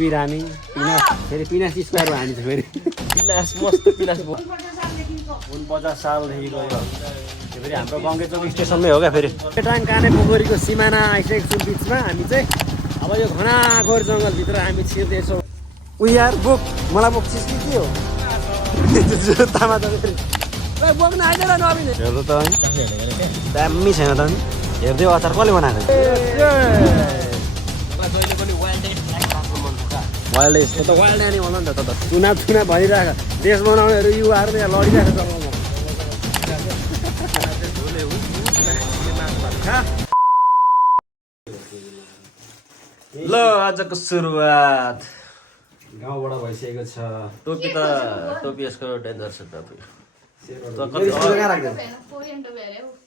बिरामी पिनास फेरि पिनास स्क्वायरमा हामी चाहिँ फेरि पिनास मस्त पिनास 49 सालदेखि गयो फेरि हाम्रो गङ्गेचोक स्टेसनमै हो क्या फेरि पेटाङ काने पोखरीको सिमाना आइसकेको छु बिचमा हामी चाहिँ अब यो घनाघोर जङ्गलभित्र हामी छिर्दैछौँ उयार बोक मलाई बोक चिज के हो जुत्तामा त फेरि बोक्न आइदिएर नबिने हेर्नु त दामी छैन त हेर्दै अचार कसले बनाएको वाइल्ड डेज त वाइल्ड एनिमल हो नि त चुनाव भइरहेको देश बनाउनेहरू युवाहरू यहाँ लडिरहेको जङ्गलमा ल आजको सुरुवात गाउँबाट भइसकेको छ टोपी यसको डेन्जर छ टोपी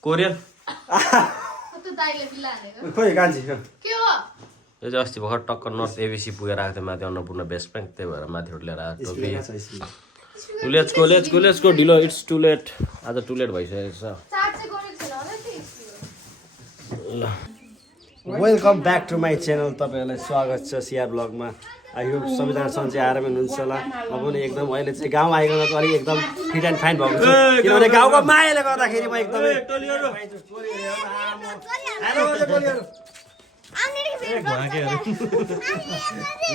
कोरियन खोइ कान्छी यो चाहिँ अस्ति भर्खर टक्कर नर्थ एबिसी पुगेर आएको थियो माथि अन्नपूर्ण बेस्ट ब्याङ्क त्यही भएर माथिबाट लिएर आएको टोपी लेट्स गो ढिलो इट्स टु लेट आज टु लेट भइसकेको छ ल welcome back to my channel तपाईँहरूलाई स्वागत छ सिआर ब्लगमा आई होप सबैजना सन्चै आरामै हुनुहुन्छ होला म पनि एकदम अहिले चाहिँ गाउँ आइकन चाहिँ अलिक एकदम फिट एन्ड फाइन भएको छु किनभने गाउँको मायाले गर्दाखेरि म एकदमै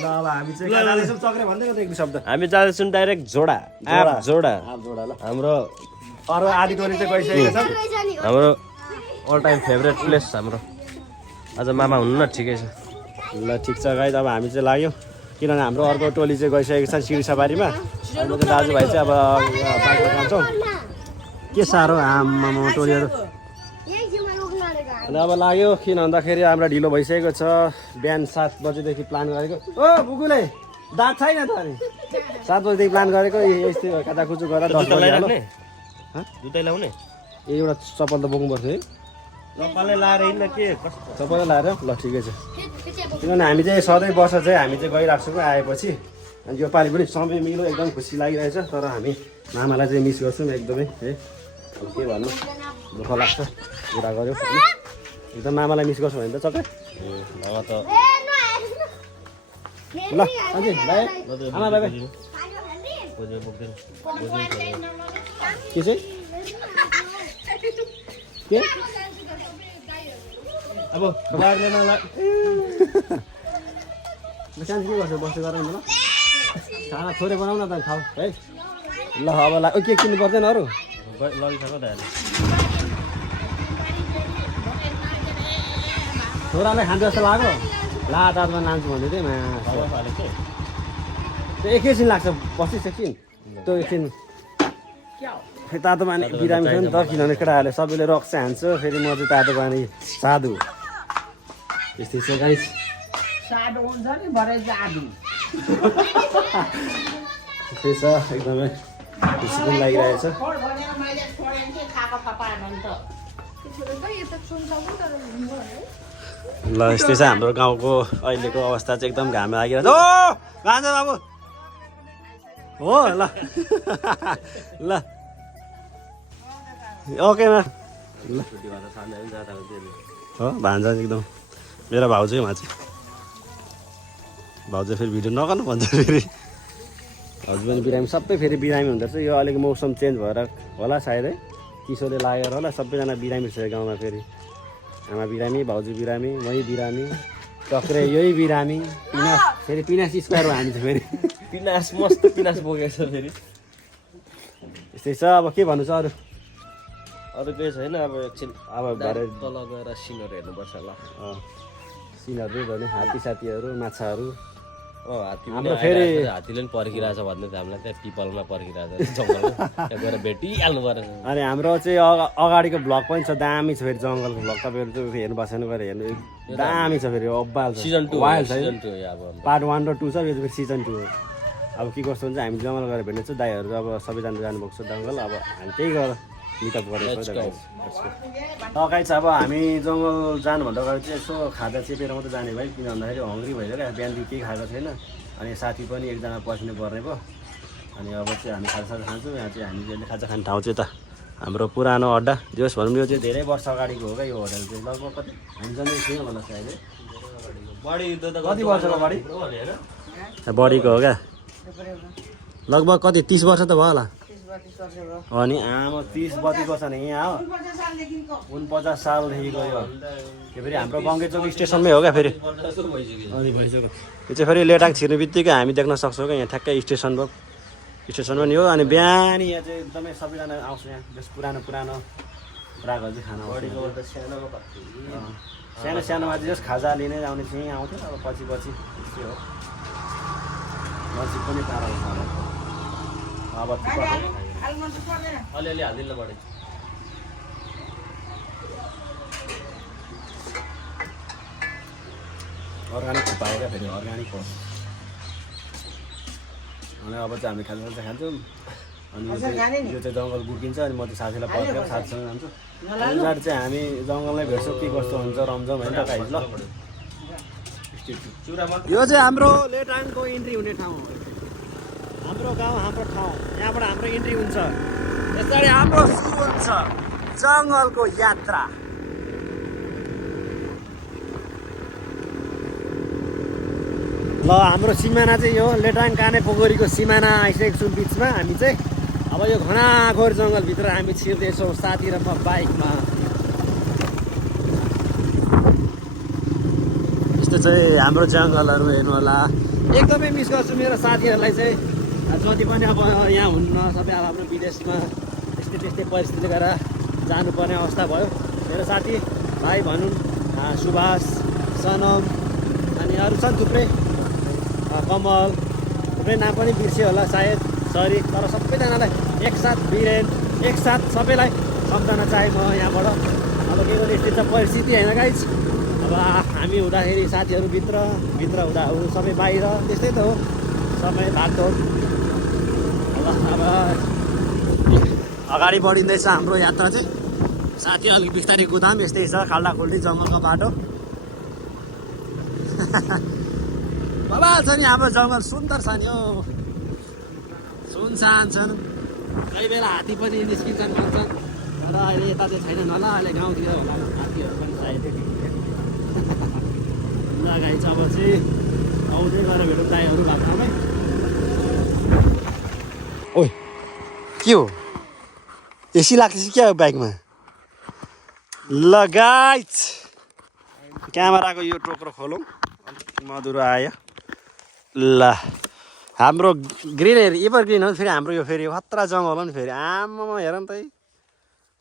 ल अब हामी चाहिँ चक्रे भन्दै गर्दा एक शब्द हामी जाँदैछौँ डाइरेक्ट जोडा जोडा ल हाम्रो अरू आधी टोली चाहिँ गइसकेको छ हाम्रो अल टाइम फेभरेट प्लेस हाम्रो आज मामा हुनु न ठिकै छ ल ठिक छ गाइज अब हामी चाहिँ लाग्यो किनभने हाम्रो अर्को टोली चाहिँ गइसकेको छ सिडी सवारीमा अहिले चाहिँ दाजुभाइ चाहिँ अब बाटो जान्छौँ के साह्रो आमामा टोलीहरू अनि अब लाग्यो किन भन्दाखेरि हाम्रो ढिलो भइसकेको छ बिहान 7 बजेदेखि प्लान गरेको ओ बुकुले दाँत छैन त अनि 7 बजेदेखि प्लान गरेको यस्तै काटाकुचु गरेर 10 बजे जुत्तै लाउने ए एउटा चप्पल त बोक्नु पर्छ है चप्पलले लाएर हिँड्न के चप्पल लाएर ल ठिकै छ किनभने हामी चाहिँ सधैँ वर्ष चाहिँ हामी चाहिँ गइरहेको छौँ आएपछि अनि यो पालि पनि समय मिलो एकदम खुसी लागिरहेछ तर हामी मामालाई चाहिँ मिस गर्छौँ एकदमै है अब के भन्नु दुःख लाग्छ कुरा गऱ्यो एकदम मामालाई मिस गर्छौँ भने त चक्कै मामा त ल साथी भाइ आमा बाबा के चाहिँ के अब बाहिर नलाई सानो के गर्छ बस्दै गरौँ न ल खाना थोरै बनाऊ न त खाऊ है ल अब के किन्नु पर्दैन अरू लगिसक्यो त छोरालाई खान्छ जस्तो लाग्यो लातारमा लान्छु भन्दै थिएँ त्यो एकैछिन लाग्छ बसिस एकछिन त्यो एकछिन तातो पानी बिरामी छ नि त किनभने केटाहरूले सबैले रक्स हान्छ फेरि म चाहिँ तातो पानी साधु यस्तै छ गाइस त्यही छ एकदमै खुसी पनि लागिरहेछ ल यस्तै छ हाम्रो गाउँको अहिलेको अवस्था चाहिँ एकदम घाम लागिरहेछ ओ गान्छ बाबु हो ल ल ओकेमा ल हो भान्जा एकदम मेरो भाउजू चाहिँ भाउजू फेरि भिडियो नगर्नु भन्छ फेरि भाउजू पनि बिरामी सबै फेरि बिरामी हुँदो रहेछ यो अलिक मौसम चेन्ज भएर होला सायदै चिसोले लागेर होला सबैजना बिरामी छ गाउँमा फेरि आमा बिरामी भाउजू बिरामी मै बिरामी टक्रे यही बिरामी पिनास फेरि पिनास स्क्वायरमा हामी चाहिँ फेरि पिनास मस्त पिनास बोकेको छ फेरि यस्तै छ अब के भन्नु छ अरू केही छैन अब एकछिन अब भरे तल गएर सिनहरू हेर्नुपर्छ होला सिनहरू गर्ने हात्ती साथीहरू माछाहरू हाम्रो फेरि हात्तीले पनि पर्खिरहेछ भन्दै थियो हामीलाई त्यहाँ पिपलमा पर्खिरहेछ जङ्गलमा त्यहाँ गएर भेटिहाल्नु परेछ अनि हाम्रो चाहिँ अगाडिको ब्लग पनि छ दामी छ फेरि जङ्गलको ब्लग तपाईँहरू चाहिँ हेर्नु भएको छैन गएर हेर्नु दामी छ फेरि अब्बाल छ सिजन 2 वाइल्ड छ सिजन 2 अब पार्ट 1 र 2 छ यो चाहिँ सिजन 2 हो अब के कस्तो हुन्छ हामी जङ्गल गएर भेट्ने छु दाइहरू अब सबैजना जानुभएको छ जङ्गल अब हामी त्यही गरेर मिटअप गरेको छ गाइस अब हामी जङ्गल जानुभन्दा अगाडि चाहिँ यसो खाजा चेपेर मात्रै जाने भाइ किन भन्दाखेरि हङ्ग्री भइसक्यो बिहानदेखि केही खाएको छैन अनि साथी पनि एकजना पस्नु पर्ने भयो अनि अब चाहिँ हामी खाजा खान्छौँ यहाँ चाहिँ हामी जहिले खाजा खाने ठाउँ चाहिँ त हाम्रो पुरानो अड्डा जोस् भनौँ यो चाहिँ धेरै वर्ष अगाडिको हो क्या यो होटल चाहिँ लगभग कति हामी जन्मै थियौँ होला सायद बढी कति वर्ष अगाडि बढीको हो क्या लगभग कति 30 वर्ष त भयो होला 30-32 वर्ष भयो अनि आमा 30-32 वर्ष नि यहाँ हो 49 सालदेखिको यो के फेरि हाम्रो बङ्गेचोक स्टेसनमै हो क्या फेरि अनि भइसक्यो यो चाहिँ फेरि लेटाङ छिर्ने बित्तिकै हामी देख्न सक्छौँ क्या यहाँ ठ्याक्कै स्टेसनमा नि हो अनि बिहान यहाँ चाहिँ एकदमै सबैजना आउँछ यहाँ जस पुरानो रागहरू चाहिँ खाना सानो सानोमा चाहिँ जस खाजा लिने आउने चाहिँ यहीँ आउँथ्यो अब पछि त्यस्तै हो नजिक पनि टाढा अब अलिअलि हालिदिनु पऱ्यो अर्ग्यानिक थुक्पा हो क्या फेरि अर्ग्यानिक हो अनि अब चाहिँ हामी खान्छौँ अनि यो चाहिँ जङ्गल गुड्किन्छ अनि म चाहिँ साथीलाई पक्रेर साथीसँग जान्छु अनि चाहिँ हामी जङ्गलमै भेट्छौँ के कस्तो हुन्छ रम्जाउँ होइन त गाइज ल यो चाहिँ हाम्रो लेटाङको इन्ट्री हुने ठाउँ हो हाम्रो गाउँ हाम्रो ठाउँ यहाँबाट हाम्रो इन्ट्री हुन्छ यसरी हाम्रो सुरु हुन्छ जङ्गलको यात्रा ल हाम्रो सिमाना चाहिँ यो लेटाङ काने पोखरीको सिमाना आइसकेको छौँ बिचमा हामी चाहिँ अब यो घनाघोर जङ्गलभित्र हामी छिर्दैछौँ साथी र म बाइकमा यस्तो चाहिँ हाम्रो जङ्गलहरू हेर्नु होला एकदमै मिस गर्छु मेरो साथीहरूलाई चाहिँ जति पनि अब यहाँ हुन्न सबै अब हाम्रो विदेशमा त्यस्तै परिस्थितिले गर्दा जानुपर्ने अवस्था भयो मेरो साथी भाइ भनौँ सुभाष सनम अनि अरू छन् थुप्रै कमल थुप्रै नाम पनि बिर्सियो होला सायद सरी तर सबैजनालाई एकसाथ वीरेन एकसाथ सबैलाई सम्झना चाहे म यहाँबाट अब के गर्ने यस्तो छ परिस्थिति होइन गाइज अब हामी हुँदाखेरि साथीहरू भित्र हुँदा सबै बाहिर त्यस्तै त हो समय भागदौड अब अगाडि बढिँदैछ हाम्रो यात्रा चाहिँ साथी अलिक बिस्तारै कुदाम यस्तै छ खाल्डाखुल्डी जङ्गलको बाटो बाबा छ नि हाम्रो जङ्गल सुन्दर छ नि हौ सुनसान छन् कही बेला हात्ती पनि निस्किन्छन् भन्छन् तर अहिले यता चाहिँ छैनन् होला अहिले गाउँतिर होला हात्तीहरू पनि सायद ल गाई चाहिँ अब चाहिँ आउँदै गएर भेटौँ दाइहरू बाटोमै ओ के हो एसी लाग्छ क्या हो बाइकमा ल गाइज क्यामेराको यो टोक्रो खोलौँ मधुरो आयो ल हाम्रो ग्रिनरी एभर ग्रिन हो नि फेरि हाम्रो यो फेरि खतरा जङ्गल हो नि फेरि आमामा हेर नि त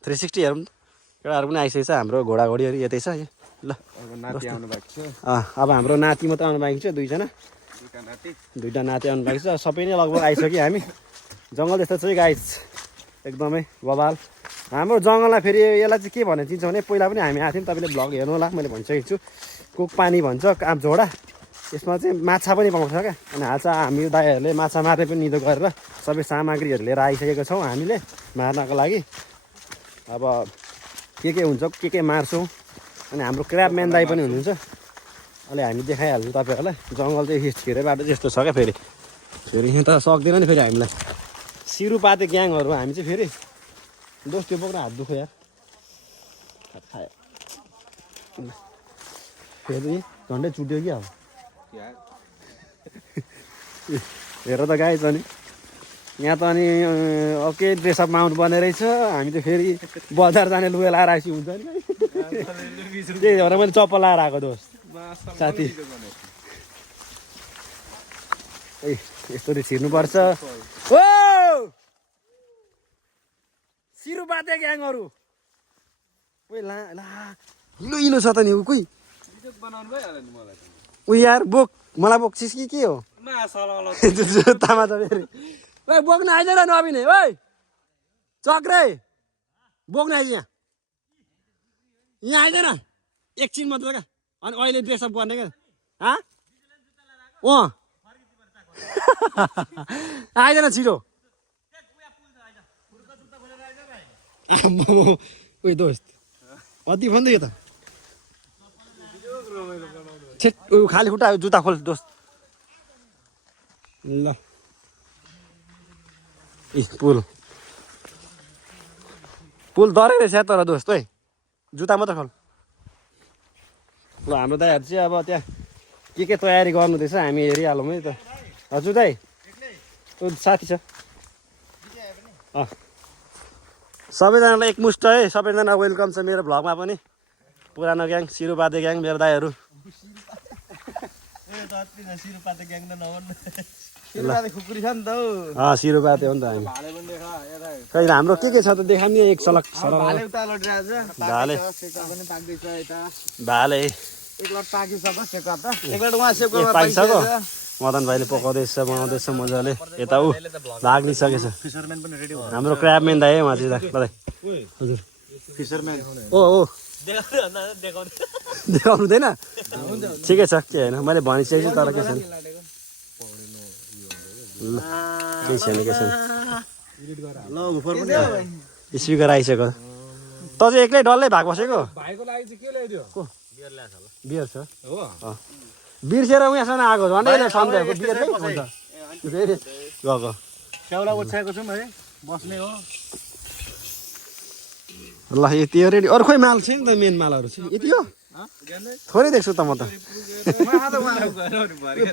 360 हेरौँ केटाहरू पनि आइसकेको छ हाम्रो घोडाघोडीहरू यतै छ ल अब हाम्रो नाति मात्रै आउनु बाँकी छ दुईवटा नाति आउनु बाँकी छ सबै नै लगभग आइसक्यो हामी जङ्गल त्यस्तो चाहिँ गाइस एकदमै बवाल हाम्रो जङ्गलमा फेरि यसलाई चाहिँ के भनेर चिन्छ भने पहिला पनि हामी आएको थियौँ तपाईँले भ्लग हेर्नु होला मैले भनिसकेको छु कुक पानी भन्छ कामझोडा यसमा चाहिँ माछा पनि पाउँछ क्या अनि हाल्छ हामी दाइहरूले माछा मार्ने पनि निधो गरेर सबै सामग्रीहरू लिएर आइसकेको छौँ हामीले मार्नको लागि अब के हुन्छ के मार्छौँ अनि हाम्रो क्र्याबम्यान दाइ पनि हुनुहुन्छ अहिले हामी देखाइहाल्छौँ तपाईँहरूलाई जङ्गल चाहिँ हिस्किरे बाटो चाहिँ यस्तो छ क्या फेरि यहाँ त सक्दैन नि फेरि हामीलाई सिरुपाते ग्याङहरू हामी चाहिँ फेरि दोष त्यो बोक्न हात दुख्यो यार खायो फेरि झन्डै चुट्यो क्या अब हेर त गाई छ नि यहाँ त अनि ओके ड्रेसअपमा आउनुपर्ने रहेछ हामी त फेरि बजार जाने लुगा लाएर आएपछि हुन्छ नि त्यही भएर मैले चप्पल लाएर आएको दोस्त साथी ए यस्तोले छिर्नुपर्छ ओ सिरुपाते ग्याङहरू ओइ ला हिलो छ त नि कोही ऊ यार बोक मलाई बोक्छिस् कि के हो जुत्तामा त फेरि ओइ बोक्न आइज र नबिने ओइ चक्रे बोक्न आइज यहाँ आइज एकछिन मात्र क्या अनि अहिले ड्रेसअप गर्ने क्या आइज छिटो ओइ दोस्त अति भन्दै यो त छेट खाली खुट्टा जुत्ता खोल दोस्त ल ए पुल डरै रहेछ तर दोस्त है जुत्ता मात्र खोल ल हाम्रो दाइहरू चाहिँ अब त्यहाँ के तयारी गर्नु रहेछ हामी हेरिहालौँ है त हजुर दाइ ऊ साथी छ सबैजनालाई एकमुष्ट है सबैजना वेलकम छ मेरो भ्लगमा पनि पुरानो ग्याङ सिरुपाते ग्याङ मेरो दाइहरू सिरुपाते हो नि त हामी खै हाम्रो के छ त देखाउँ नि एक सलक भाले भाले पाकिसक्यो मदन भाइले पकाउँदैछ बनाउँदैछ मजाले यता ऊ भाग लिइसकेछ हाम्रो क्राबम्यान दाइ है उहाँ चाहिँ दाइ हजुर ओ देखाउनु हुँदैन ठिकै छ के होइन मैले भनिसकेको छु तर के छैन केही छैन स्पिकर आइसक्यो त चाहिँ एक्लै डल्लै भाग बसेको बियर छ बिर्सेर उहाँसँग आएको झन्डै सम्झाएको बियर फेरि गएको स्याउला ओछ्याएको छौँ है बस्ने हो ल यति हो रेडी अरू खोइ माल छ नि त मेन मालहरू छ यति हो थोरै देख्छु त म त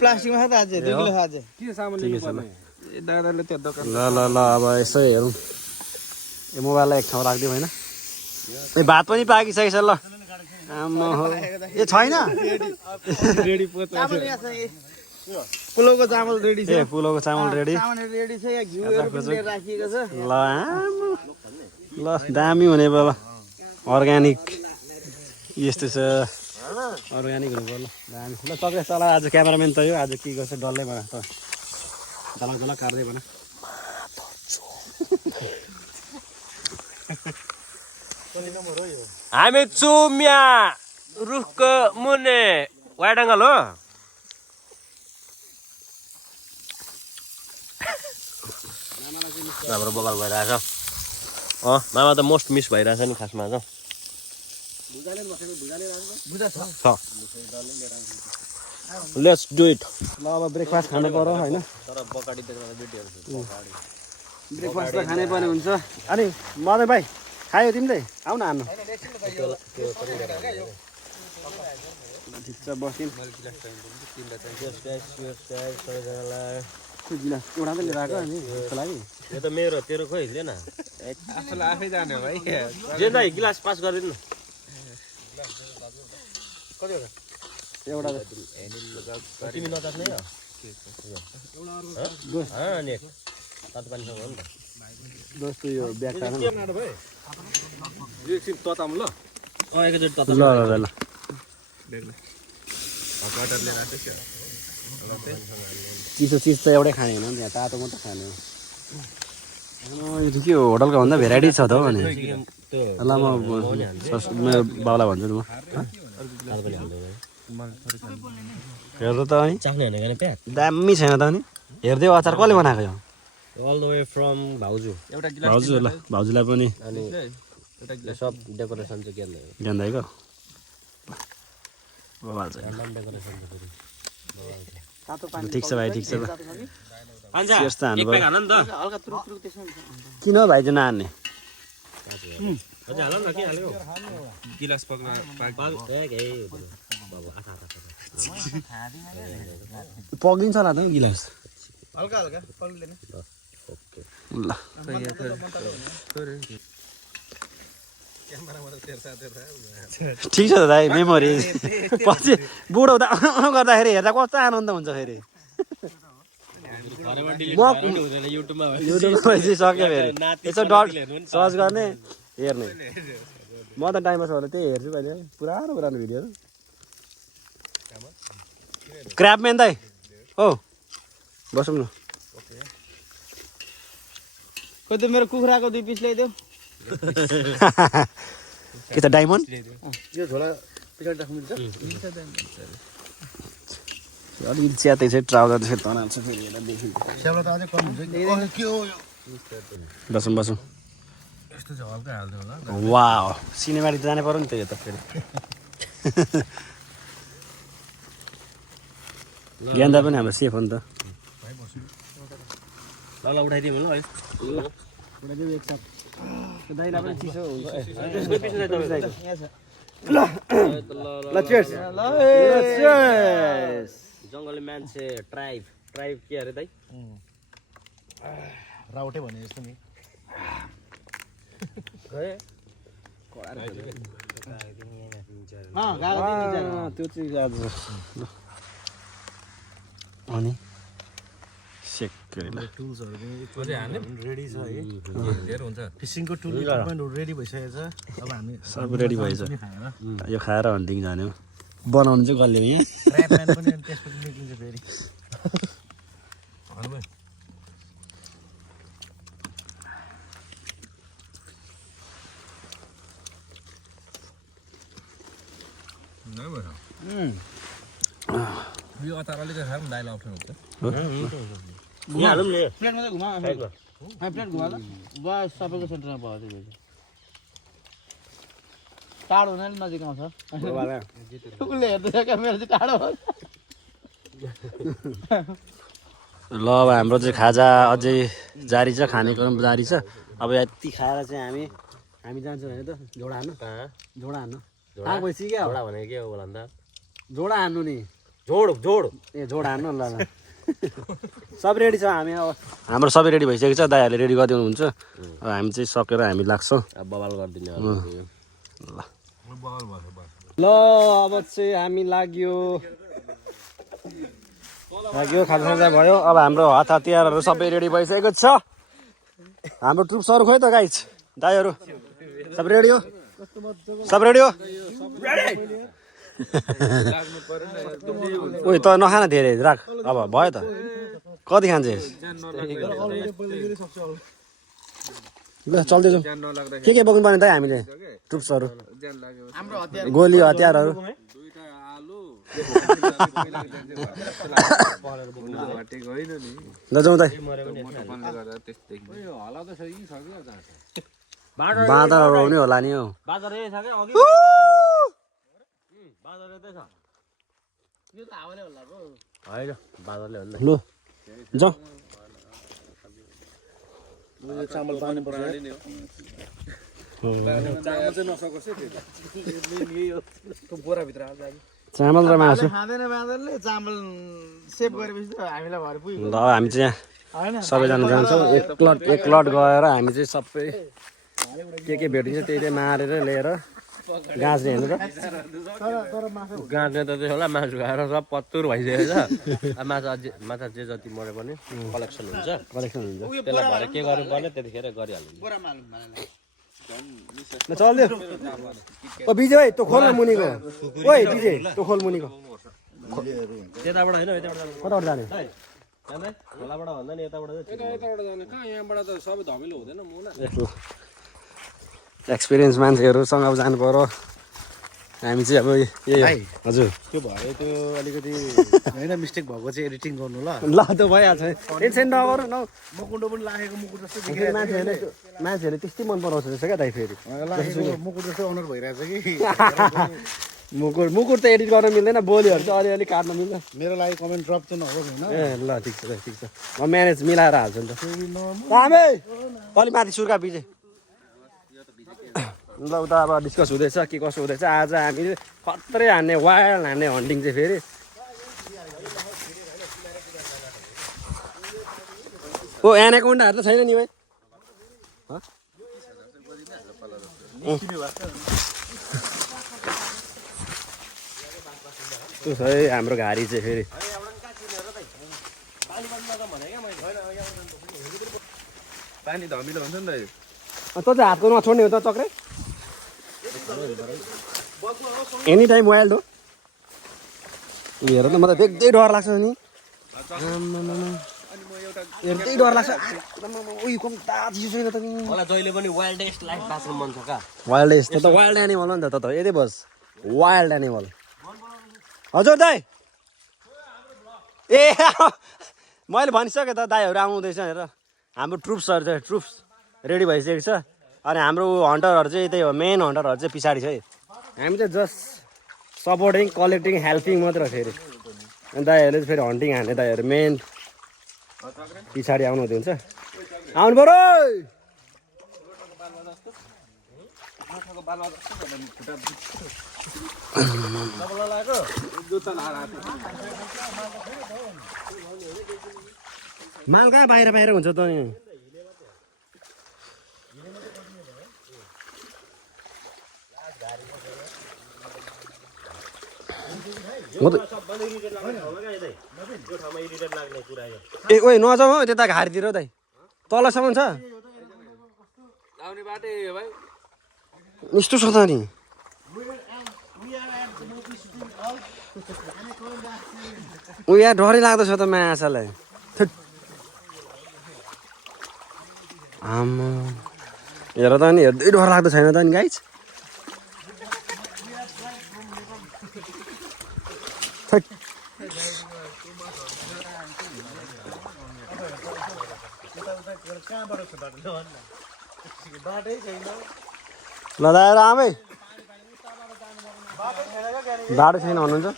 प्लास्टिकमा छ त अझै 2 किलो छ अझै ठिकै छ ल दादाले त्यो दोकान ल अब यसो हेरौँ यो मोबाइललाई एक ठाउँ राखिदिउँ होइन ए भात पनि पाकिसकेको छ ल आम्मा हो ए छैन रेडी पुलावको चामल रेडी छ ए पुलावको चामल रेडी रेडी छ या घिउहरू पनि लिएर राखिएको छ ल आम्मा ल दामी हुने भयो अर्ग्यानिक यस्तो छ अर्ग्यानिक हुनु पर्यो ल दामी ल सक्यो चल आज क्यामेराम्यान त यो आज के गर्छ डल्लै बना त झलक काट्दै बना हामी चुम्या रुखको मुने वाइडाङ्गल हो हाम्रो बगाल भइरहेछ मामा त मोस्ट मिस भइरहेछ नि खासमा त लेट्स डु इट ल अब ब्रेकफास्ट खानु पर्यो होइन ब्रेकफास्ट त खानै पर्ने हुन्छ अनि मदन भाइ खायो तिमीले आऊ न हान्नु ठिक छ बस्यौँ गिलास एउटा त लिएर आएको अनि त्यसको लागि यो त मेरो तेरो खोइ लिएन आफूलाई आफै जाने भाइ जे दाइ गिलास पास गरिदिनु एउटा तिमी नचाख्ने हो अनि तातो पानीसँग हो नि त जस्तो यो ब्याग खानु एकछिन तताम ल एकैचोटि तताम ल ल ल चिसो चिज त एउटै खाने होइन त्यहाँ तातो मात्रै खाने हो यो के हो होटलको भन्दा भेराइटी छ त हौ अनि ल म मेरो बाउलाई भन्छु नि म हेर्नु त अनि चाख्ने भनेको नि प्याक दामी छैन त अनि हेर्दै अचार कसले बनाएको यो अल द वे फ्रम भाउजू भाउजू ल भाउजूलाई पनि अनि यो सब डेकोरेसन चाहिँ के जान्दैको डेकोरेसन ठिक छ भाइ ठिक छ एक प्याक हाल नि त किन हौ भाइ चाहिँ नहान्ने हाल न के हाल्यो गिलास पक्दिन्छ होला त हौ गिलास हल्का हल्का पल्दैन ल ठिक छ त दाइ मेमोरी पछि बुढो हुँदा गर्दाखेरि हेर्दा कस्तो आनन्द हुन्छ फेरि युट्युबमा सक्यो फेरि यसो डट सर्च गर्ने हेर्ने म त टाइममा छ भने त्यही हेर्छु कहिले पुरानो पुरानो भिडियोहरू क्र्याबम्यान दाइ हो बसौँ न कोही त मेरो कुखुराको 2 पिस ल्याइदेऊ के त डायमन्ड यो झोला पछाडि राख्नु मिल्छ अलिकति च्यातै चाहिँ ट्राउजर चाहिँ तनाल्छ फेरि एउटा देखि स्याउला त अझै कम हुन्छ के हो यो बसौँ बसौँ यस्तो चाहिँ हल्का हाल्दियो होला वाह सिनेमाटिक जाने पर्यो नि त यो त फेरि ज्ञानदा पनि हाम्रो सेफ हो नि त ल उठाइदिउँ ल दाइला पनि चिसो जङ्गली मान्छे ट्राइब फ्राई के अरे दाइ राउटे भने जस्तो नि त्यो चाहिँ आज अनि सेक टुल्सहरू पनि रेडी छ है फिसिङको टुल इक्विपमेन्टहरू रेडी भइसकेको छ अब हामी सब रेडी भएछ यो खाएर हन्टिङ जाने हो बनाउनु चाहिँ कसले यहाँ ट्र्यापम्यान पनि अनि त्यसपछि निक्लिन्छ फेरि यो अचार अलिकति खाएर पनि दाइलाई अप्ठ्यारो हुन्छ यहाँ हालौँ न प्लेटमा चाहिँ घुमा प्लेट घुमा ल बस सबैको सेन्टरमा भयो त्यो टाढो हुनाले नजिक आउँछ उसले हेर्दैछ क्या मेरो चाहिँ टाढो हो ल अब हाम्रो चाहिँ खाजा अझै जारी छ खानेकुरा पनि जारी छ अब यति खाएर चाहिँ हामी जान्छौँ होइन त झोडा हान्नु झोडा हान्नु कहाँ गएपछि क्या झोडा भनेको के हो होला नि त झोडा हान्नु नि जोड ए झोडा हान्नु ल ल सब रेडी छ हामी अब हाम्रो सबै रेडी भइसकेको छ दाइहरूले रेडी गरिदिनु हुन्छ अब हामी चाहिँ सकेर हामी लाग्छौँ अब बवाल गरिदिने ल अब चाहिँ हामी लाग्यो खाजा भयो अब हाम्रो हात हतियारहरू सबै रेडी भइसकेको छ हाम्रो ट्रुप्सहरू खोइ त गाइज दाइहरू सब रेडी हो उयो त नखान धेरै राख अब भयो त कति खान्छ ल चल्दैछौँ के बोक्नु पर्ने त हामीले ट्रुप्सहरू गोली हतियारहरू ल जाउँ त बाँदरहरू आउने होला नि हौ लु जाउँ चामल पानी पर्छ चामल र मासु खाँदैन बाँदरले चामल सेभ गरेपछि त हामीलाई भएर पुग्यो ल हामी चाहिँ यहाँ सबैजना जान्छौँ एक लट गएर हामी चाहिँ सबै के भेटिन्छ त्यही मारेर लिएर गाँच्ने हेर्नु त गाँच्ने त त्यो होला मासु खाएर सब पत्तुर भइसकेको छ माछा जे जति मरे पनि कलेक्सन हुन्छ त्यसलाई भएर के गर्नुपर्ने त्यतिखेर गरिहाल्नु ल चल्दियो ओ विजय भाइ तँ खोल न मुनिको ओइ विजय तँ खोल मुनिको त्यताबाट होइन कताबाट जाने खोलाबाट भन्दा नि यताबाट जाने कहाँ यहाँबाट त सबै धमिलो हुँदैन एक्सपिरियन्स मान्छेहरूसँग अब जानु पर्यो हामी चाहिँ अब यही हजुर त्यो भयो त्यो अलिकति होइन मिस्टेक भएको चाहिँ एडिटिङ गर्नु ल ल त भइहाल्छ टेन्सन नगर न मुकुटो पनि लागेको मुकुट जस्तो फेरि मान्छेहरूले त्यस्तै मन पराउँछ जस्तो क्या दाइ फेरि मुकुट जस्तो अनुहार भइरहेछ कि मुकुट त एडिट गर्न मिल्दैन बोलीहरू चाहिँ अलिअलि काट्न मिल्छ मेरो लागि कमेन्ट ड्रप चाहिँ नहोस् होइन ए ल ठिक छ म म्यानेज मिलाएर हाल्छु नि त रामै अलि माथि सुर्का पिछे ल उता अब डिस्कस हुँदैछ के कसो हुँदैछ आज हामी खत्रै हान्ने वाइल्ड हान्ने हन्टिङ चाहिँ फेरि ओ एनाकोन्डाहरू त छैन नि भाइ त्यो छ है हाम्रो घारी चाहिँ फेरि पानी धमिलो हुन्छ नि त त चाहिँ हातको नछोड्ने हो त चक्रे एनी टाइम वाइल्ड हो हेर त मलाई देख्दै डर लाग्छ नि हेर्दै डर लाग्छ उयो कम ताजी छैन त मलाई जहिले पनि वाइल्डेस्ट लाइफ बाँच्नु मन छ क्या वाइल्डेस्ट त वाइल्ड एनिमल हो नि त यतै बस वाइल्ड एनिमल हजुर दाइ ए मैले भनिसकेँ त दाइहरू आउँदैछ हेर हाम्रो ट्रुप्सहरू चाहिँ ट्रुप्स रेडी भइसकेको छ अनि हाम्रो हन्टरहरू चाहिँ त्यही हो मेन हन्टरहरू चाहिँ पछाडि छ है हामी चाहिँ जस्ट सपोर्टिङ कलेक्टिङ हेल्पिङ मात्र फेरि अनि दाइहरूले चाहिँ फेरि हन्टिङ हान्ने दाइहरू मेन पछाडि आउनु हुन्छ आउनु पऱ्यो माल कहाँ बाहिर बाहिर हुन्छ त नि ए ओइ नजाऊ हौ त्यता घारीतिर हौ दाइ तलसम्म छ आउने बाटै भाइ यस्तो छ त नि ऊ यहाँ डरै लाग्दछ त माछालाई आम्मा हेर त नि हेर्दै डर लाग्दो छैन त नि गाइज ल दाएर आमै बाटो छैन भन्नुहुन्छ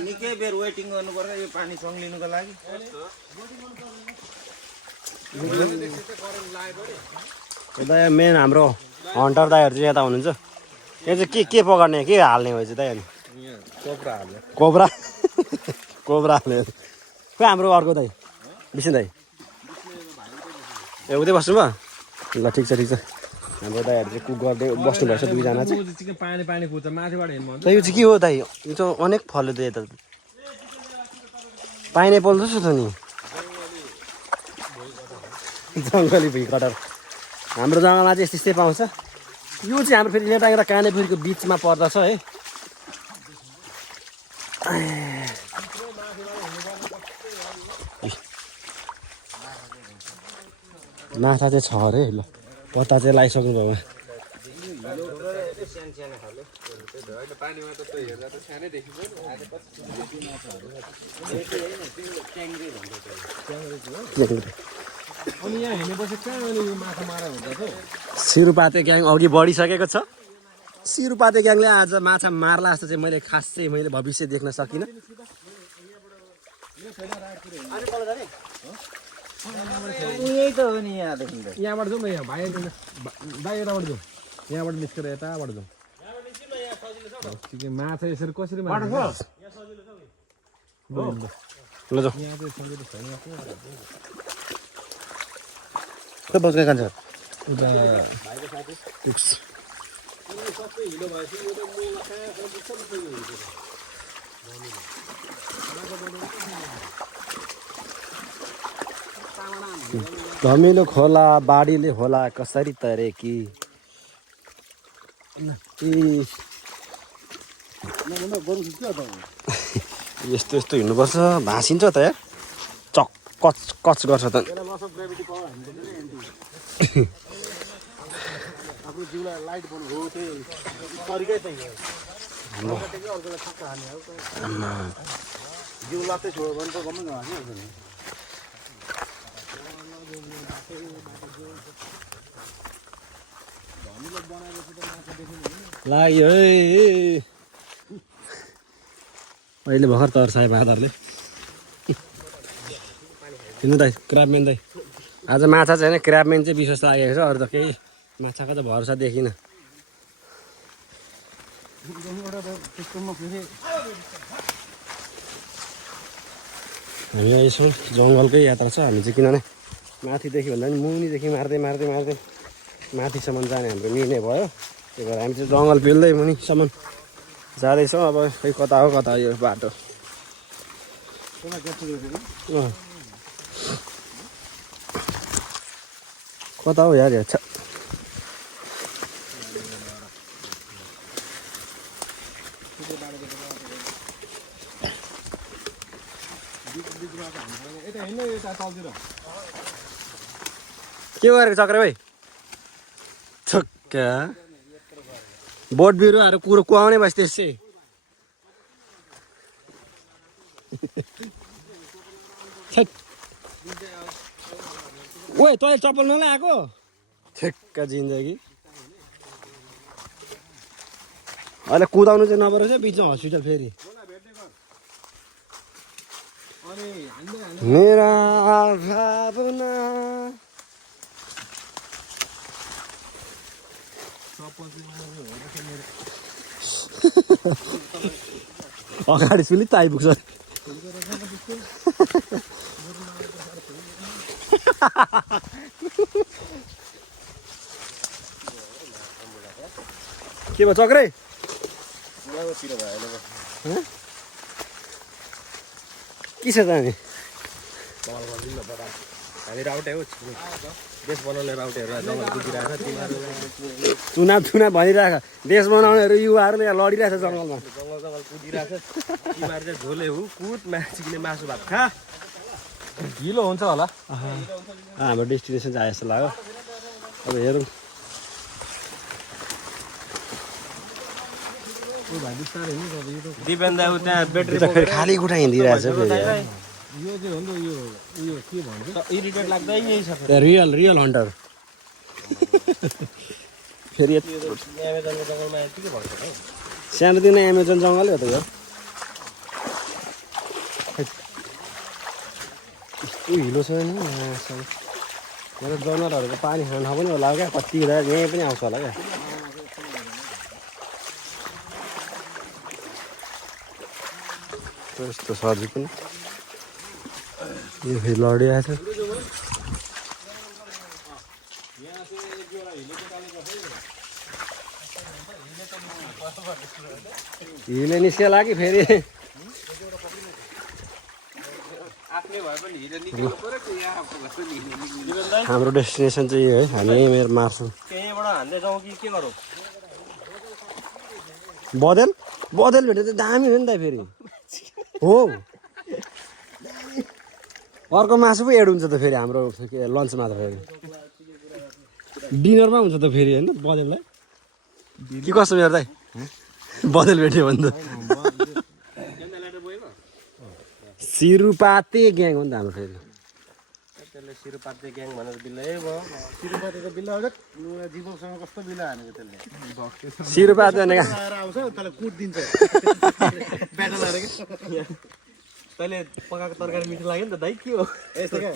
निकै बेर वेटिङ गर्नु पर्छ यो पानी सङ्लिनुको लागि मेन हाम्रो हन्टर दाईहरू चाहिँ यता हुनुहुन्छ यो चाहिँ के पकाउने के हाल्ने हो चाहिँ दाइ अनि कोब्रा कोब्रा हाल्ने खोइ हाम्रो अर्को दाइ विष्णु दाइ ए उतै बस्नु भयो ल ठिक छ हाम्रो दाइहरू चाहिँ कुक गर्दै बस्नु भएछ दुईजना चाहिँ पानी पानी पुग्छ माथिबाट हेर्नु त यो चाहिँ के हो दाइ यो त अनेक फल्यो त यता पाइनएप्पल जस्तो छ नि जङ्गली भुइँ कटहर हाम्रो जङ्गलमा चाहिँ यस्तै पाउँछ यो चाहिँ हाम्रो फेरि लेटाङ र कानेपुरीको बिचमा पर्दछ है माछा चाहिँ छ अरे ल पत्ता चाहिँ लगाइसक्नु भयो सिरुपाते ग्याङ अघि बढिसकेको छ सिरुपाते ग्याङले आज माछा मार्ला जस्तो चाहिँ मैले भविष्य देख्न सकिनँ यही त हो नि यहाँदेखि यहाँबाट जाउँ न यहाँ भाइ दाइ यताबाट जाउँ यहाँबाट निस्केर यताबाट जाउँ माछा यसरी कसरी मार्छ ल जाऊ खोइ बस्ने खान्छ धमिलो खोला बाढीले होला कसरी तरेकी यस्तो यस्तो हिँड्नुपर्छ भाँसिन्छ त यार कच कच गर्छ त लाग्यो है अहिले भर्खर तर्सायो बाँदरले हिँड्नु दाइ क्राबमेन दाइ आज माछा चाहिँ होइन क्राबमेन चाहिँ विश्वास लागेको छ अरू त केही माछाको त भरोसा देखिनँ हामी आइछौँ जङ्गलकै यात्रा छ हामी चाहिँ किनभने माथिदेखि भन्दा पनि मुनिदेखि मार्दै मार्दै मार्दै माथिसम्म जाने हाम्रो निर्णय भयो त्यही भएर हामी चाहिँ जङ्गल पेल्दै मुनिसम्म जाँदैछौँ अब खै कता हो कता यो बाटो कता हो यार छ के गरेको चक्रे भाइ छक्का बोट बिरुवाहरू कुरो कुहाउने भएछ त्यसै ओए तैँले चप्पल नलाएको ठेक्का जिन्दगी अहिले कुदाउनु चाहिँ नपरेछ बिचमा हस्पिटल फेरि मेरा भावना अगाडि सुलि त आइपुग्छ के भयो चक्रै के छ त अनि हामी राउटे हो देश बनाउने राउटेहरू जङ्गल कुदिरहेको छ चुनाव चुनाव भनिरहेको देश बनाउनेहरू युवाहरूले यहाँ लडिरहेछ जङ्गलमा जङ्गल कुदिरहेको छ तिमीहरू चाहिँ झोले हु कुद माछिकिने मासु भात खा ढिलो हुन्छ होला हाम्रो डेस्टिनेसन चाहिँ आए जस्तो लाग्यो अब हेरौँ दिपेन दाउ त्यहाँ ब्याट्री त फेरि खाली खुट्टा हिँडिरहेछ फेरि यो चाहिँ हो नि यो के भन्छ इरिटेट लाग्दै यही छ रियल रियल हन्टर फेरि एमाजोनको जङ्गलमा के भन्छ हौ सानोतिनो एमाजोन जङ्गलै हो त यो यस्तो हिलो छ नि मेरो जनावरहरूको पानी खान पनि होला क्या कति हुँदा यहीँ पनि आउँछ होला क्या यस्तो सब्जी पनि यो फेरि लडिरहेको छ हिले निस्केला कि फेरि हाम्रो डेस्टिनेसन चाहिँ यो है हामी मेरो मार्छौँ त्यहीँबाट हान्दै जाउँ कि के गरौँ बदेल बदेल भेट्यो त दामी हो नि त फेरि हो अर्को मासु पो एड हुन्छ त फेरि हाम्रो लन्चमा त फेरि डिनरमा हुन्छ त फेरि होइन बदेललाई के कस्तो मेरो दाइ बदेल भेट्यो भने त सिरुपाते ग्याङ हो नि त हाम्रो फेरि त्यसले सिरुपाते ग्याङ भनेर बिल्लै भयो तिरुपतिको बिल्ला जीवसँग कस्तो बिल्ला हानेको त्यसले सिरुपाते भनेको आएर आउँछ त्यसलाई कुट दिन्छ ब्याटल हारेको तैँले पकाएको तरकारी मिठो लाग्यो नि त दाइ के हो यस्तो क्या